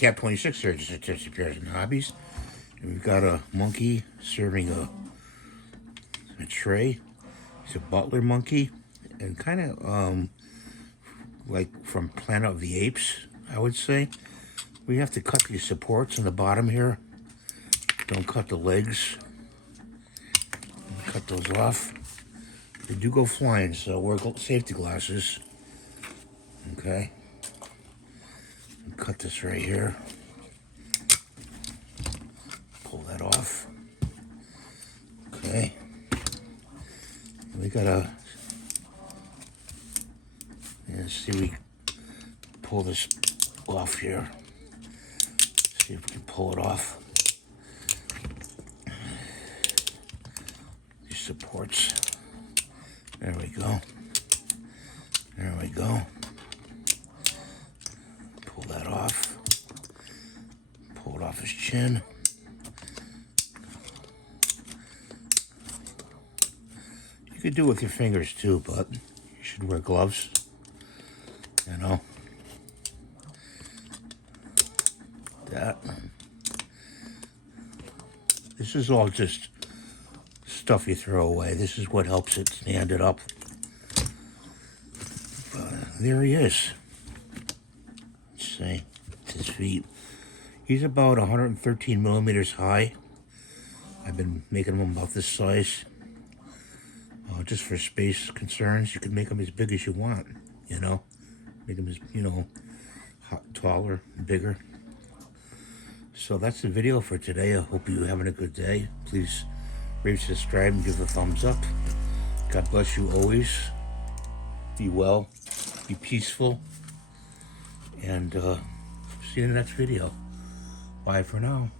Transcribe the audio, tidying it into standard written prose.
Cap 26 there, just appears in hobbies. And we've got a monkey serving a tray. It's a butler monkey, and kind of like from Planet of the Apes, I would say. We have to cut these supports on the bottom here. Don't cut the legs. Cut those off. They do go flying, so wear safety glasses. Okay. Cut this right here. Pull that off. Okay. We gotta, see, we pull this off here. See if we can pull it off. These supports. There we go. There we go. Pull that off. Pull it off his chin. You could do it with your fingers too, but you should wear gloves, you know. That. This is all just stuff you throw away. This is what helps it stand it up. There he is. Let's see, his feet. He's about 113 millimeters high. I've been making him about this size. Just for space concerns, you can make them as big as you want, you know. Make them as, taller, bigger. So that's the video for today. I hope you're having a good day. Please rate, subscribe, and give a thumbs up. God bless you always. Be well, be peaceful, and see you in the next video. Bye for now.